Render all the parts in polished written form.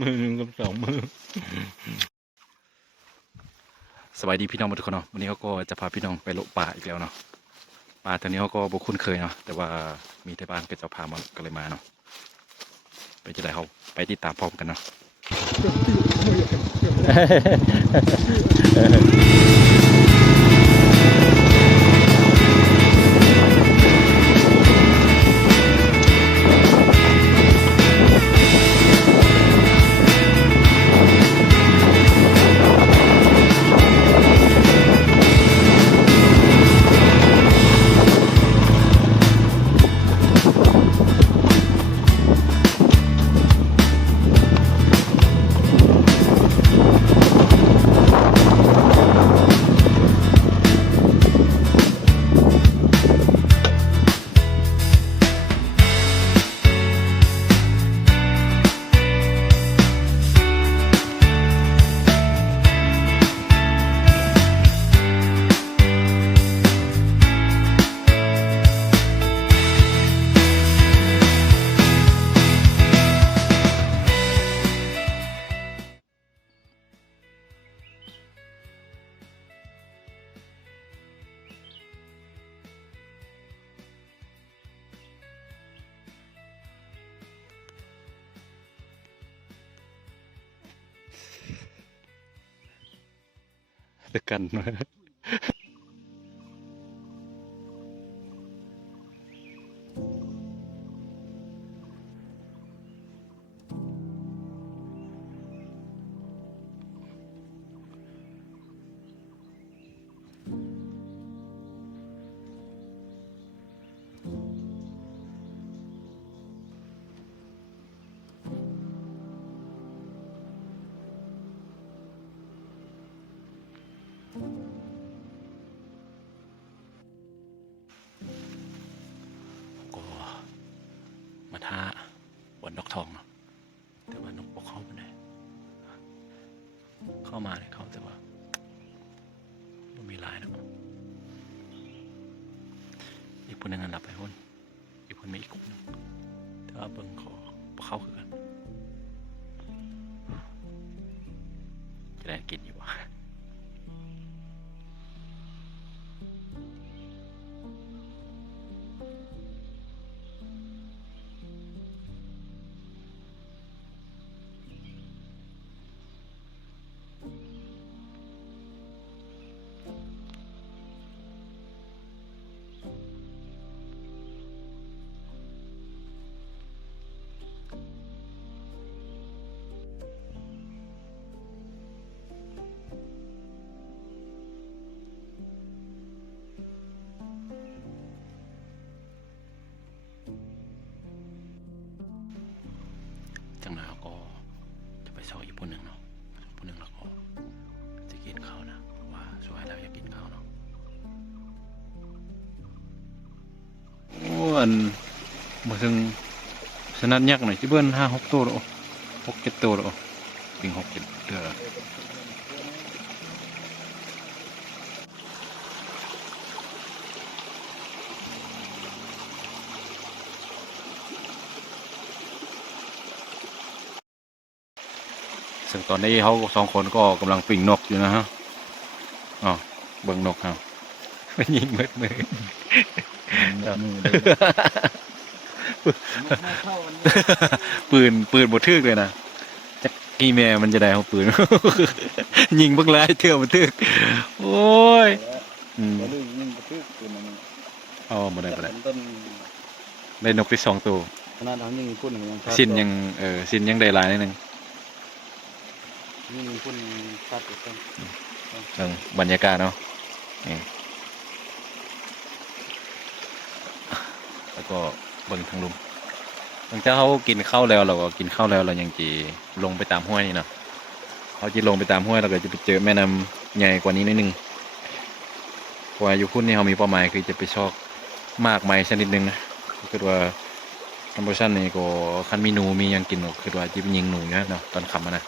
มือหนึ่งกับสองมือสวัสดีพี่น้องทุกคนเนาะวันนี้เขาก็จะพาพี่น้องไปโลป่าอีกแล้วเนาะป่าทางนี้เขาก็บ่คุ้นเคยเนาะแต่ว่ามีที่บ้านก็จะพามาก็เลยมาเนาะไปจะได้เขาไปติดตามพร้อมกันเนาะ ตะกันมาก็มาท่าบนนกทองเนาะแต่ว่านกปกเข้าไปไหนเข้ามาเลยเขาแต่ว่าไม่มีลายนะอีกคนนึงหลับไปคนอีกคนไม่อีกคนนึงแต่ว่าเบิ่งขอปกเข้าคือกันจะได้กินอยู่วะจังหวะเขาก็จะไปซอยอีกคนหนึ่งเนาะคนหนึ่งเราก็จะกินข้าวนะว่าช่วยเราอยากกินข้าวเนาะอ้วนมาถึงสนัดยักษ์หน่อยที่เบิ้ล5-6 ตัวหรอ6-7 ตัวหรอปิง6-7 ตัวซึ่งตอนนี้เขา2 คนก็กำลังปิ่งนกอยู่นะฮะอ๋อเบิ่งนกครับไม่ยิงมือปืนบดทึกเลยนะจักกีแม่มันจะได้เอาปืน ยิงบักไล่เถื่อมันทึกโอ้ยอ๋อมาได้ได้นกที่2 ตัวขนาดเขายิงพุ่นยังสิ้นยังสิ้นยังได้หลายนิดนึงยิงพุ่นชัดอีกบรรยากาศเนาะนี่แล้วก็เบิ่งทางลุมหลังจากเขากินข้าวแล้วเราก็กินข้าวแล้วเรายังจีลงไปตามห้วยนี่เนาะเขาจะลงไปตามห้วยเราก็จะไปเจอแม่น้ำใหญ่กว่านี้นิดนึงเพราะว่าอยู่พุ่นนี่เขามีเป้าหมายคือจะไปชอกมากไม้ชนิดนึงนะคือว่าธรรมชาตินี่ก็คันมีหนูมียังกินก็คือว่าจะไปยิงหนูเนาะตอนค่ำนะ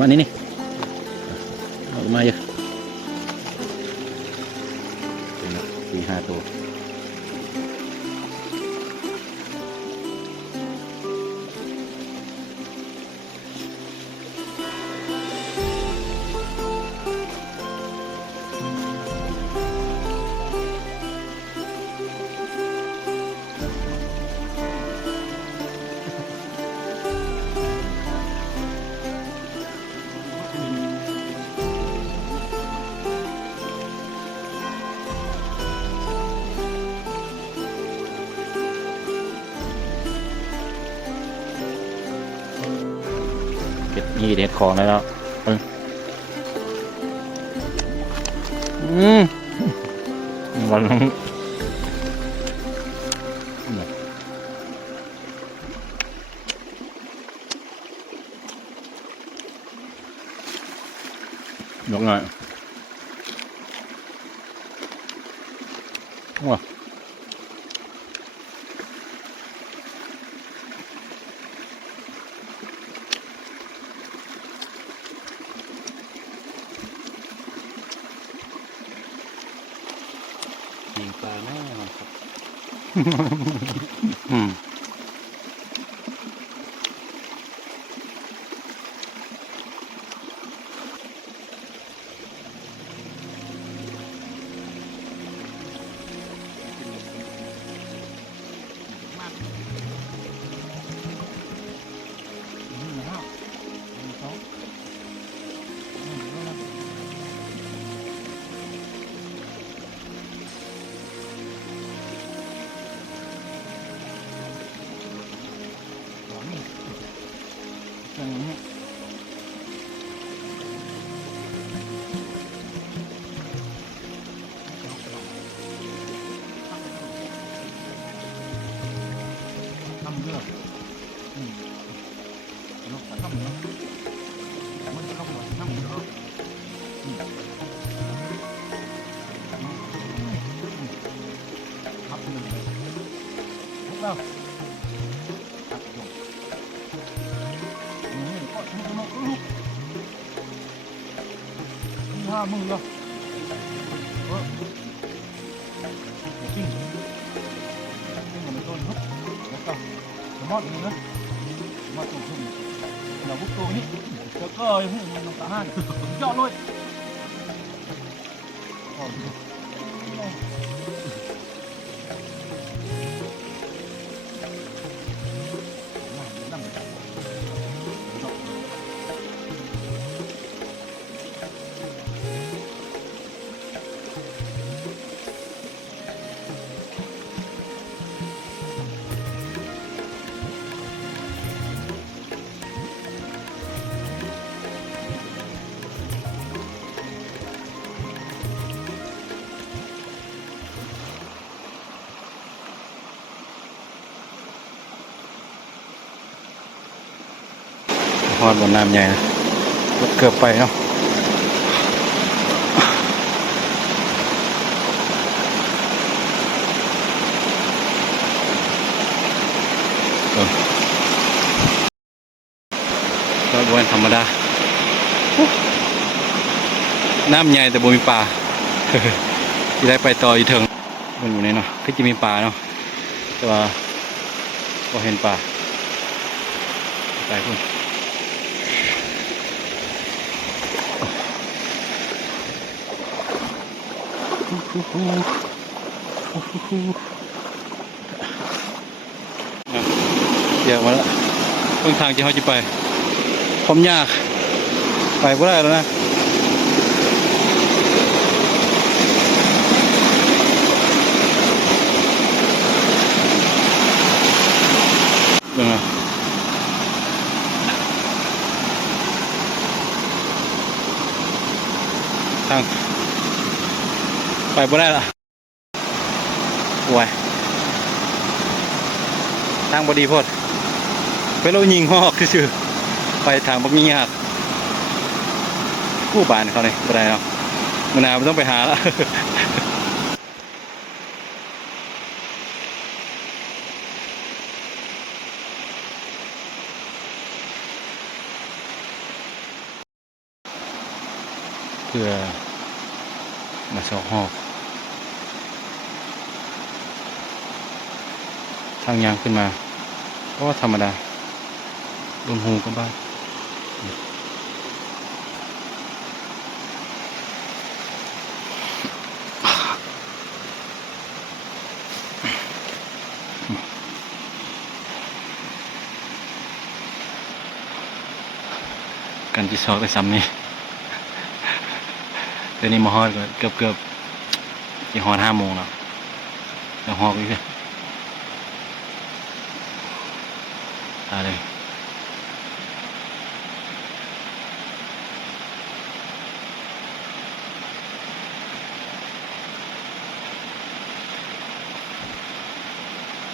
มานี่นี่เอามาเยอะ4-5 ตัวเก็บนี่เด็ดของแล้วเนาะวันนั้นยกหน่อยว้ายิงปลาแน่นอนครับ ทำเยอะนกทำเนาะแต่มันต้องมาทำเยอะครับเลยพวกเราครับจบนี่ก็ทุกนกลูก5 มือแล้วจริงมันต้นทุกแล้วก็มอดนี่นะมอดตรงทุ่งเราบุกตัวนี้แล้วก็หูมันลงตาห้านยอดเลยฮอดบนน้ำใหญ่นะรถเกือบไปเนาะก็บวนธรรมดาน้ำใหญ่แต่บ่มีปลา ที่ได้ไปต่ออีกเถิงมันอยู่ในเนาะคือจะมีปลาเนาะแต่ว่าก็เห็นปลาไปพุ่นเดี๋ยวมาแล้วเพิ่งทางที่เขาจะไปผมยากไปก็ได้แล้วนะเดี๋ยวนะทางไปก็ได้ละโว้ยทางบดีโพดไปโลยิงหอกคือไปทางบักยิงหักกู้บานเขาเลยไม่ได้เนาะมันนาไม่ต้องไปหาละ เพื่อมาซอกหอกทางยางขึ้นมาก็ธรรมดาโดนหูก็บ้างกันที่ซอกได้ซ้ำนี่แต่นี่มาฮอดก็เกือบจะฮอด5 โมงแล้วแล้วฮอกอีกเลยตายเลย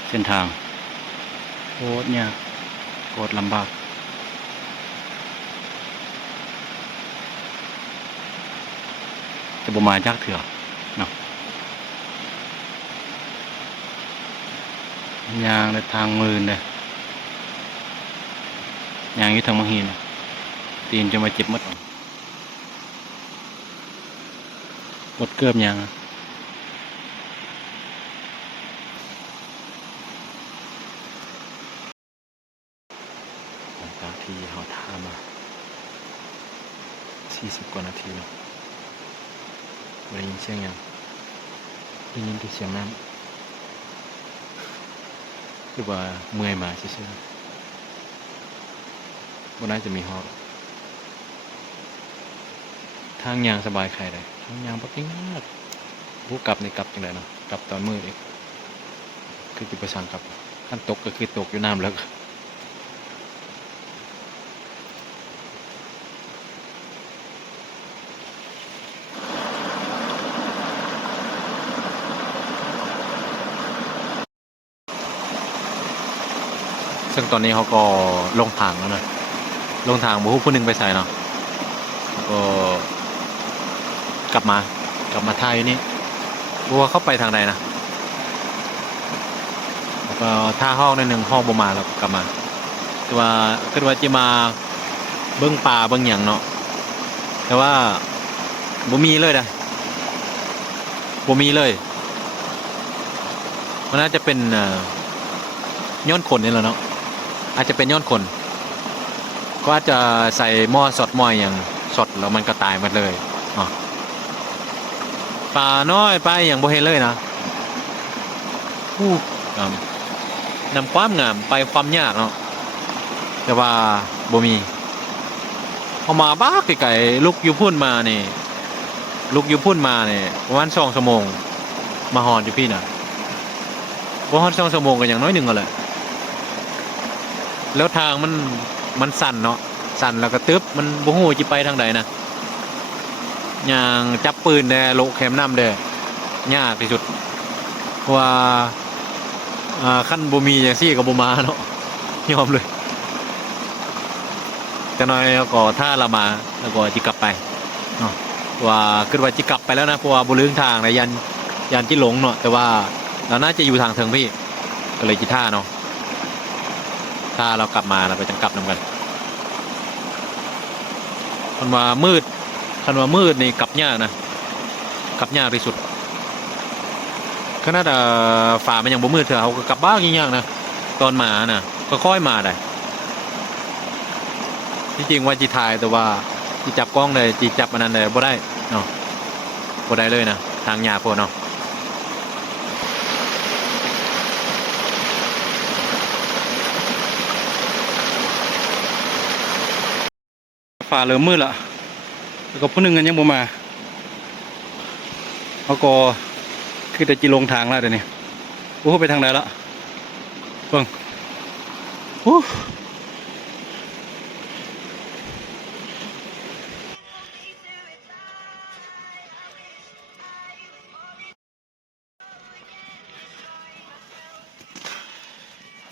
เส้นทางโคตรเนี่ยโคตรลำบากจะบ่มาจากเถื่อเนาะยางในทางมือเลยยางอยู่ทางมังหินตีนจะมาเจ็บหมดเกือบยางหลังจากที่เขาท่ามา40 กว่านาทีแล้วไม่ได้ยินเสียงยังได้ยินแต่เสียงน้ำหรือว่าเมื่อยมาเฉยๆวันนั้นจะมีฮอตทางยางสบายใครเลยทางยางปักยิ่งมากผู้กลับในกลับจังไรเนาะกลับตอนมืดเองคือจิประสังกลับขั้นตกก็คือตกอยู่น้ำแล้วซึ่งตอนนี้เขาก็ลงทางแล้วนะลงทางผู้หนึ่งไปใส่เนาะก็กลับมาท่าอยู่นี่บัวเข้าไปทางใดนะแล้วก็ท่าห้องใน1 ห้องประมาณแล้วกลับมาคือว่าจะมาเบิ้งป่าเบิ้งหยังเนาะแต่ว่าบ่มีเลยนะบ่มีเลยมันน่าจะเป็นย้อนขนนี่แหละเนาะอาจจะเป็นย้อนขนก็อาจจะใส่หม้อสดหม้ออย่างสดแล้วมันก็ตายหมดเลยปลาน้อยปลาอย่างบ่เห็นเลยนะนำความงามไปความยากเนาะแต่ว่าบ่มีเอามาบ้าไก่ลูกอยู่พุ่นมานี่ประมาณ2 ชั่วโมงมาหอนอยู่พี่น่ะบ่ฮอด2 ชั่วโมงก็อย่างน้อยหนึ่งก็แหละแล้วทางมันสั่นเนาะสั่นแล้วก็ตึ๊บมันบ่ฮู้สิไปทางใดนะอย่างจับปืนแดโลแคมน้ำแดยากที่สุดเพราะว่าขั้นบ่มีอย่างซี่ก็บ่มาเนาะยอมเลยจะน้อยก็ถ้าเรามาแล้วก็จิกลับไปเนาะว่าคิดว่าจิกลับไปแล้วนะเพราะว่าบ่ลืมทางนะยันที่หลงเนาะแต่ว่าเราน่าจะอยู่ทางเทิงพี่ก็เลยจิท่าเนาะถ้าเรากลับมาเราก็จะกลับนำกันคันว่ามืดนี่กลับยากนะกลับยากที่สุดขนาดฝ่ามันยังบ่มืดเถอะเขาก็กลับบ้านยากนะตอนมานะก็ค่อยมาได้ที่จริงว่าจีถ่ายแต่ว่าจีจับกล้องเลยจีจับอันนั้นเลยบ่ได้เนาะบ่ได้เลยนะทางยากโพดเนาะฝ่าเริ่มมืดละแล้วก็ผู้หนึ่งกันยังบ่มาเขาก็คือแต่จีลงทางแล้วเดี๋ยวนี้โอ้ไปทางไหนละเบิ่งโอ้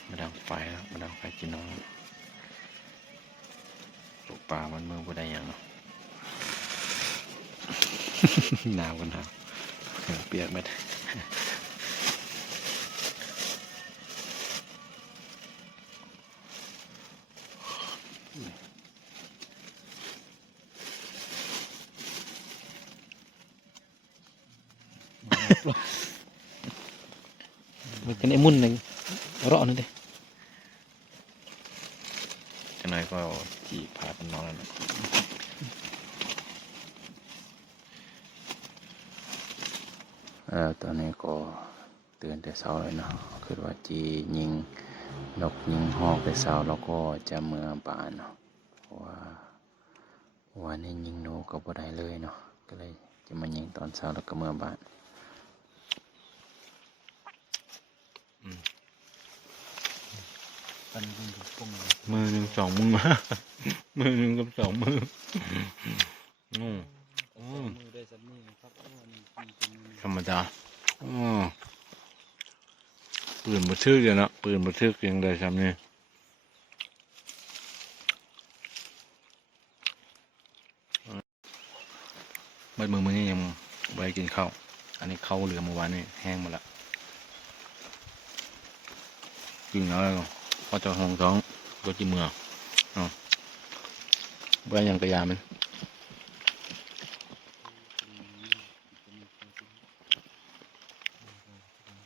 มาดังไฟแล้วมาดังไฟกินน้องลูกปลามันเมืองบ่ได้ยังเนาะ หนาวกันหนาวเปียกไหม มันเป็นไอ้มุ่นหนึ่งเราะนั่นดิ จังไรก็จีพากันนอนแล้วนะตอนนี้ก็ตื่นแต่เช้าเลยเนาะคือว่าจียิงนกยิงฮอกแต่เช้าแล้วก็จะเมื่อบ้านเนาะเพราะว่าวันนี้ยิงนกก็บ่ได้เลยเนาะก็เลยจะมายิงตอนเช้าแล้วก็เมื่อบ้านมือหนึ่งสองมือ มือหนึ่งกับสองมือธรรมดาปืนบัทึกเลยนะปืนบัทึกยังได้ทำนี่เมื่อมือนี้ยังไว้กินข้าวอันนี้ข้าวเหลือเมื่อวานนี่แห้งหมดละกินแล้วพอจะห้องท้องก็กินเมื่อไว้ยังกระยามัน